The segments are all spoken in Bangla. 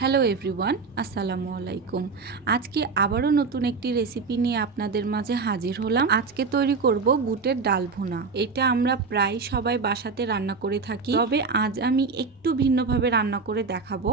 হ্যালো এভরিওয়ান, আসসালামু আলাইকুম। আজকে আবারও নতুন একটি রেসিপি নিয়ে আপনাদের মাঝে হাজির হলাম। আজকে তৈরি করব বুটের ডাল ভুনা। এটা আমরা প্রায় সবাই বাসাতে রান্না করে থাকি। তবে আজ আমি একটু ভিন্নভাবে রান্না করে দেখাবো,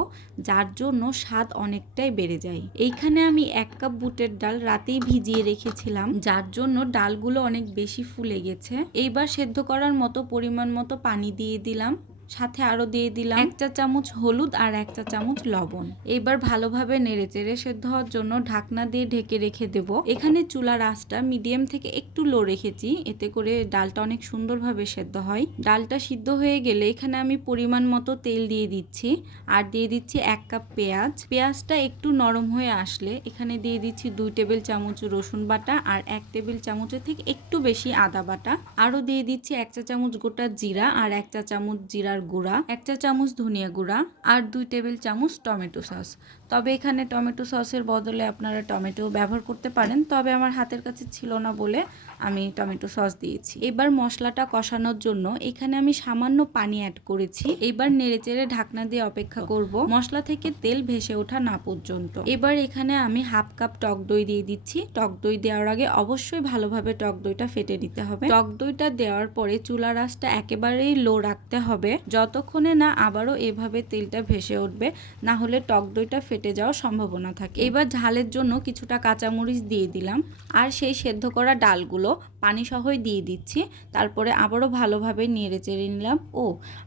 যার জন্য স্বাদ অনেকটাই বেড়ে যায়। এইখানে আমি এক কাপ বুটের ডাল রাতেই ভিজিয়ে রেখেছিলাম, যার জন্য ডালগুলো অনেক বেশি ফুলে গেছে। এইবার সেদ্ধ করার মতো পরিমাণ মতো পানি দিয়ে দিলাম। সাথে আরও দিয়ে দিলাম এক চা চামচ হলুদ আর এক চা চামচ লবণ। এবার ভালোভাবে নেড়ে চেড়ে সেদ্ধ হওয়ার জন্য ঢাকনা দিয়ে ঢেকে রেখে দেব। এখানে চুলার আঁচটা মিডিয়াম থেকে একটু লো রেখেছি। এতে করে ডালটা অনেক সুন্দরভাবে সেদ্ধ হয়। ডালটা সিদ্ধ হয়ে গেলে এখানে আমি পরিমাণ মতো তেল দিয়ে দিচ্ছি। আর দিয়ে দিচ্ছি এক কাপ পেঁয়াজ। পেঁয়াজটা একটু নরম হয়ে আসলে এখানে দিয়ে দিচ্ছি দুই টেবিল চামচ রসুন বাটা আর এক টেবিল চামচের থেকে একটু বেশি আদা বাটা। আরও দিয়ে দিচ্ছি এক চা চামচ গোটা জিরা আর এক চা চামচ জিরার গুঁড়া, এক চা চামচ ধনিয়া গুঁড়া আর দুই টেবিল চামচ টমেটো সস। তবে এখানে টমেটো সসের বদলে আপনারা টমেটো ব্যবহার করতে পারেন, তবে আমার হাতের কাছে ছিল না বলে আমি টমেটো সস দিয়েছি। এবার মশলাটা কষানোর জন্য এখানে আমি সামান্য পানি অ্যাড করেছি। এবার নেড়েচেড়ে ঢাকনা দিয়ে অপেক্ষা করব। মশলা থেকে তেল ভেসে ওঠা না পর্যন্ত। এবার এখানে আমি হাফ কাপ টক দই দিয়ে দিচ্ছি। টক দই দেওয়ার আগে অবশ্যই ভালোভাবে টক দইটা ফেটে নিতে হবে। টক দইটা দেওয়ার পরে চুলার আঁচটা একেবারেই লো রাখতে হবে। যতক্ষণে না আবারও এভাবে তেলটা ভেসে উঠবে, না হলে টক দইটা ফেটে যাওয়ার সম্ভাবনা থাকে। এবার ঝালের জন্য কিছুটা কাঁচামরিচ দিয়ে দিলাম, আর সেই সেদ্ধ করা ডালগুলো পানি সহই দিয়ে দিচ্ছি। তারপরে আবারও ভালোভাবে নেড়ে চেড়ে নিলাম। ও,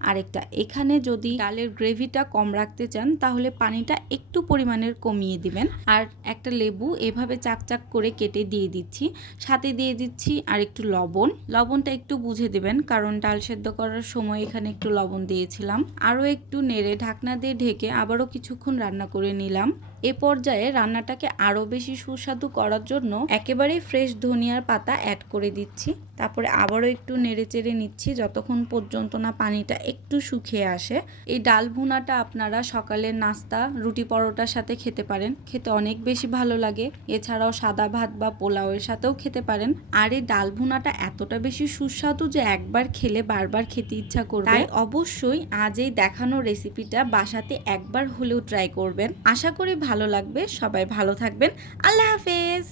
আরেকটা, এখানে যদি ডালের গ্রেভিটা কম রাখতে চান, তাহলে পানিটা একটু পরিমাণের কমিয়ে দিবেন। আর একটা লেবু এভাবে চাকচাক করে কেটে দিয়ে দিচ্ছি। সাথে দিয়ে দিচ্ছি আর একটু লবণ। লবণটা একটু বুঝে দেবেন, কারণ ডাল সেদ্ধ করার সময় এখানে একটু লবণ দিয়েছিলাম। আরও একটু নেড়ে ঢাকনা দিয়ে ঢেকে আবারও কিছুক্ষণ রান্না করে নিলাম। এ পর্যায়ে রান্নাটাকে আরও বেশি সুস্বাদু করার জন্য একেবারেই ফ্রেশ ধনিয়ার পাতা অ্যাড করে দিচ্ছি। তারপরে আবারও একটু নেড়ে চেড়ে নিচ্ছি যতক্ষণ পর্যন্ত না পানিটা একটু শুকিয়ে আসে। এই ডাল ভুনাটা আপনারা সকালের নাস্তা, রুটি পরোটার সাথে খেতে পারেন। খেতে অনেক বেশি ভালো লাগে। এছাড়াও সাদা ভাত বা পোলাওয়ের সাথেও খেতে পারেন। আর এই ডাল ভুনাটা এতটা বেশি সুস্বাদু যে একবার খেলে বারবার খেতে ইচ্ছা করবে। তাই অবশ্যই আজ এই দেখানো রেসিপিটা বাসাতে একবার হলেও ট্রাই করবেন। আশা করি ভালো লাগবে সবাই ভালো থাকবেন। আল্লাহ হাফেজ।